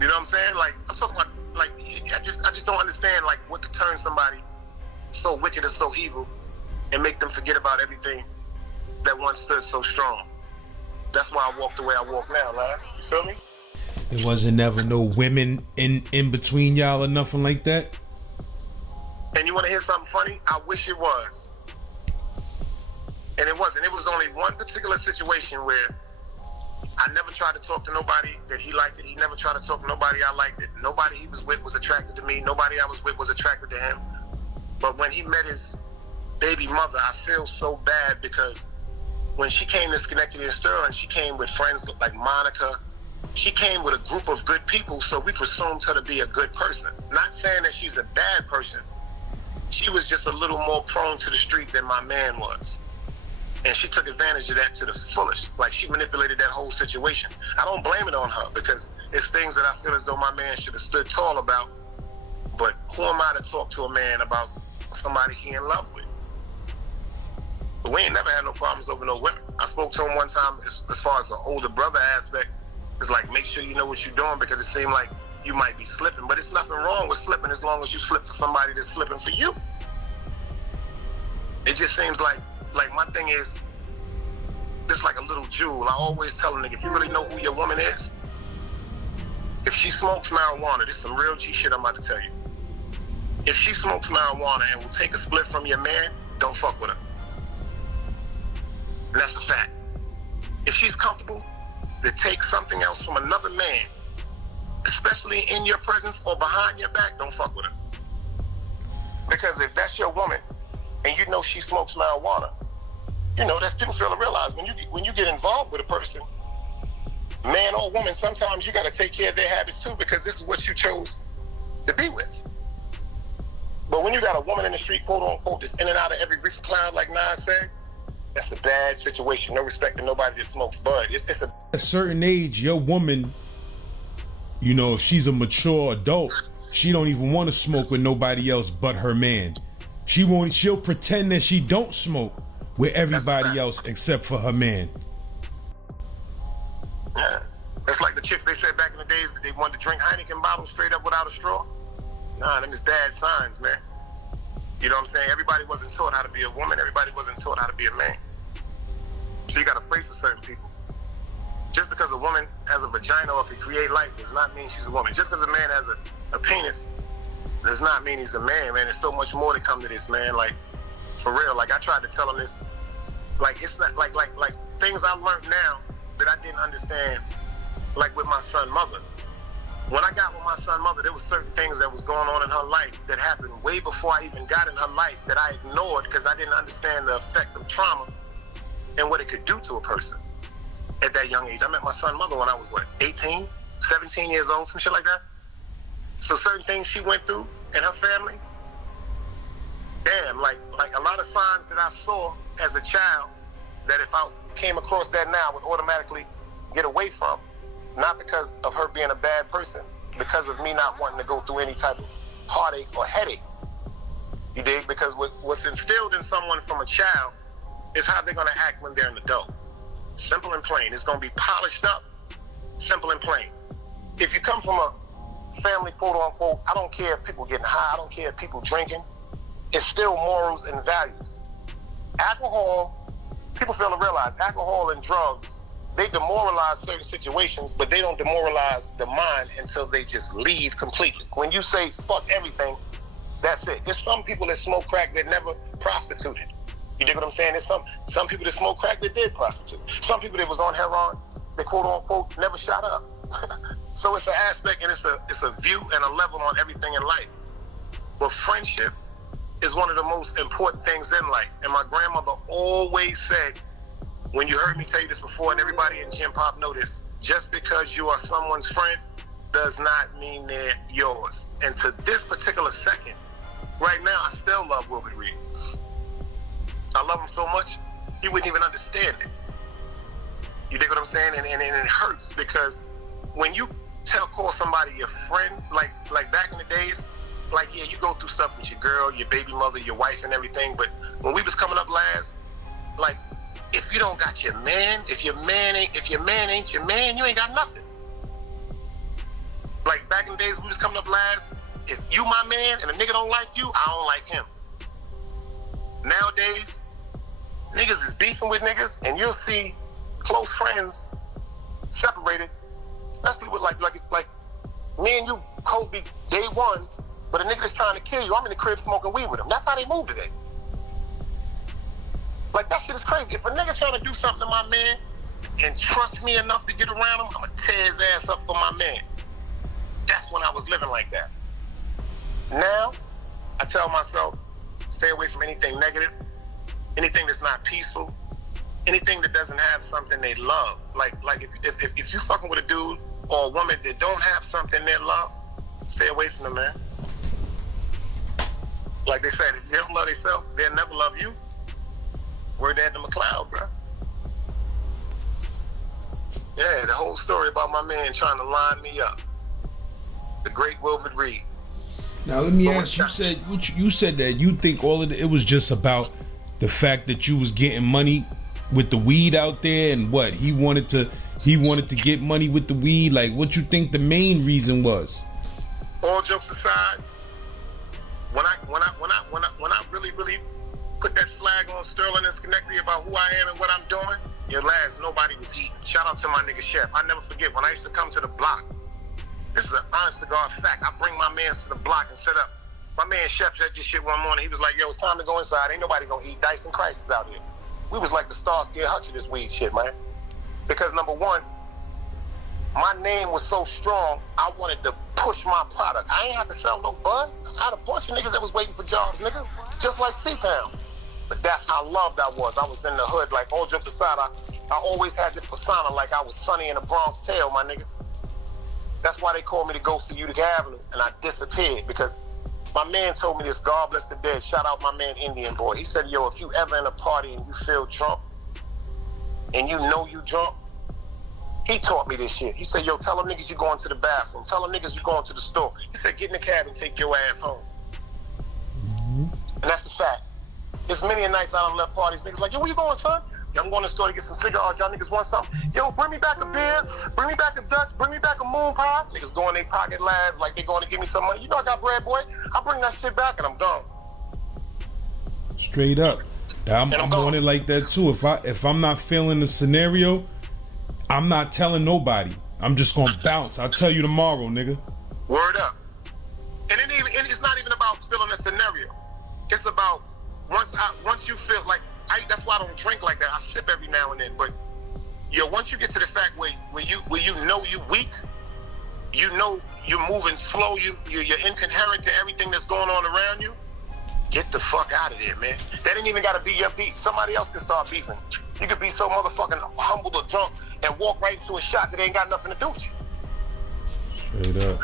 You know what I'm saying? Like, I'm talking about, like, I just don't understand, like, what could turn somebody so wicked or so evil and make them forget about everything that once stood so strong. That's why I walk the way I walk now, man. You feel me? There wasn't never no women in between y'all or nothing like that? And you want to hear something funny? I wish it was. And it wasn't. It was only one particular situation where I never tried to talk to nobody that he liked it. He never tried to talk to nobody I liked it. Nobody he was with was attracted to me. Nobody I was with was attracted to him. But when he met his baby mother, I feel so bad, because when she came to Schenectady and Sterling, she came with friends like Monica. She came with a group of good people, so we presumed her to be a good person. Not saying that she's a bad person. She was just a little more prone to the street than my man was. And she took advantage of that to the fullest. Like, she manipulated that whole situation. I don't blame it on her, because it's things that I feel as though my man should have stood tall about. But who am I to talk to a man about somebody he in love with? But we ain't never had no problems over no women. I spoke to him one time as far as the older brother aspect. It's like, make sure you know what you're doing, because it seemed like you might be slipping. But it's nothing wrong with slipping as long as you slip for somebody that's slipping for you. It just seems like my thing is, it's like a little jewel. I always tell a nigga, if you really know who your woman is, if she smokes marijuana, this is some real G shit I'm about to tell you. If she smokes marijuana and will take a split from your man, don't fuck with her. And that's a fact. If she's comfortable to take something else from another man, especially in your presence or behind your back, don't fuck with her. Because if that's your woman and you know she smokes marijuana, you know, that people fail to realize when you get involved with a person, man or woman, sometimes you got to take care of their habits too, because this is what you chose to be with. But when you got a woman in the street, quote unquote, that's in and out of every reefer cloud, like Nas said, that's a bad situation. No respect to nobody that smokes bud. It's At a certain age, your woman, you know, if she's a mature adult, she don't even want to smoke with nobody else but her man. She'll pretend that she don't smoke with everybody else except for her man. Yeah. That's like the chicks they said back in the days that they wanted to drink Heineken bottles straight up without a straw. Nah, them is bad signs, man. You know what I'm saying? Everybody wasn't taught how to be a woman. Everybody wasn't taught how to be a man. So you got to pray for certain people. Just because a woman has a vagina or can create life does not mean she's a woman. Just because a man has a penis does not mean he's a man, man. There's so much more to come to this, man. Like, for real. Like, I tried to tell him this. Like, it's not like things I learned now that I didn't understand, like with my son's mother. When I got with my son's mother, there was certain things that was going on in her life that happened way before I even got in her life that I ignored because I didn't understand the effect of trauma and what it could do to a person at that young age. I met my son's mother when I was, 18, 17 years old, some shit like that. So certain things she went through and her family, damn, like a lot of signs that I saw as a child that if I came across that now, I would automatically get away from. Not because of her being a bad person, because of me not wanting to go through any type of heartache or headache. You dig? Because what's instilled in someone from a child is how they're going to act when they're an adult. Simple and plain. It's going to be polished up, simple and plain. If you come from a family, quote unquote, I don't care if people getting high, I don't care if people drinking, it's still morals and values. Alcohol, people fail to realize, alcohol and drugs, they demoralize certain situations, but they don't demoralize the mind until they just leave completely. When you say fuck everything, that's it. There's some people that smoke crack that never prostituted. You dig what I'm saying? There's some people that smoke crack that did prostitute. Some people that was on heroin, that quote unquote never shot up. So it's an aspect and it's a view and a level on everything in life. But friendship is one of the most important things in life. And my grandmother always said, when you heard me tell you this before, and everybody in Gym Pop know this, just because you are someone's friend does not mean they're yours. And to this particular second, right now, I still love Wilbert Reed. I love him so much, he wouldn't even understand it. You dig what I'm saying? And it hurts because when you call somebody your friend, like back in the days, like, yeah, you go through stuff with your girl, your baby mother, your wife and everything, but when we was coming up, LAZ, like, if you don't got your man, if your man ain't your man, you ain't got nothing. Like back in the days we was coming up, LAZ, if you my man and a nigga don't like you, I don't like him. Nowadays, niggas is beefing with niggas, and you'll see close friends separated, especially with like me and you, Kobe, day ones, but a nigga that's trying to kill you, I'm in the crib smoking weed with him. That's how they move today. Like, that shit is crazy. If a nigga trying to do something to my man and trust me enough to get around him, I'm gonna tear his ass up for my man. That's when I was living like that. Now, I tell myself, stay away from anything negative, anything that's not peaceful, anything that doesn't have something they love. Like if you fucking with a dude or a woman that don't have something they love, stay away from them, man. Like they said, if they don't love themselves, they'll never love you. Word that to McLeod, bro. Yeah, the whole story about my man trying to line me up. The great Wilbert Reed. Now let me ask you. You said that you think all of it was just about the fact that you was getting money with the weed out there, and what he wanted to get money with the weed. Like, what you think the main reason was? All jokes aside, when I really put that flag on Sterling and Schenectady about who I am and what I'm doing, your LAZ, nobody was eating. Shout out to my nigga Chef. I never forget when I used to come to the block. This is an honest to God fact. I bring my man to the block and set up. My man Chef said this shit one morning. He was like, yo, it's time to go inside. Ain't nobody gonna eat. Dyson Crisis out here. We was like the Starsky and Hutch of this weed shit, man. Because number one, my name was so strong, I wanted to push my product. I ain't have to sell no bud. I had a bunch of niggas that was waiting for jobs, nigga. Just like C-Town. But that's how loved I was. I was in the hood, like, all jokes aside, I always had this persona like I was Sonny in the Bronx Tale, my nigga. That's why they called me the Ghost of Utica Avenue, and I disappeared because my man told me this, God bless the dead, shout out my man Indian Boy. He said, yo, if you ever in a party and you feel drunk, and you know you drunk, he taught me this shit. He said, yo, tell them niggas you going to the bathroom. Tell them niggas you going to the store. He said, get in the cab and take your ass home. And that's the fact. There's many a nights I done left parties, niggas like, yo, where you going, son? Yo, I'm going to the store to get some cigars. Y'all niggas want something? Yo, bring me back a beer. Bring me back a Dutch. Bring me back a moon pie. Niggas go in their pocket, LAZ, like they going to give me some money. You know I got bread, boy. I bring that shit back and I'm gone. Straight up. I'm on it like that too. If I'm not feeling the scenario, I'm not telling nobody. I'm just gonna bounce. I'll tell you tomorrow, nigga. Word up. And it's not even about feeling a scenario. It's about once you feel like that's why I don't drink like that. I sip every now and then. But once you get to the fact where you know you weak, you know you're moving slow, you're incoherent to everything that's going on around you. Get the fuck out of there, man. That ain't even gotta be your beef. Somebody else can start beefing. You could be so motherfucking humbled or drunk and walk right into a shot that ain't got nothing to do with you. Straight up.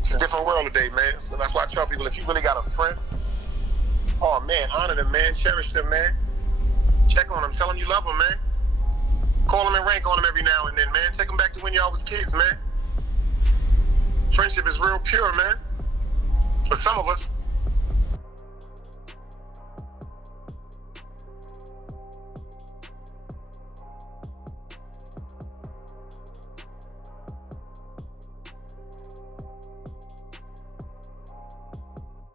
It's a different world today, man. So that's why I tell people, if you really got a friend, oh man, honor them, man. Cherish them, man. Check on them. Tell them you love them, man. Call them and rank on them every now and then, man. Take them back to when y'all was kids, man. Friendship is real pure, man. For some of us,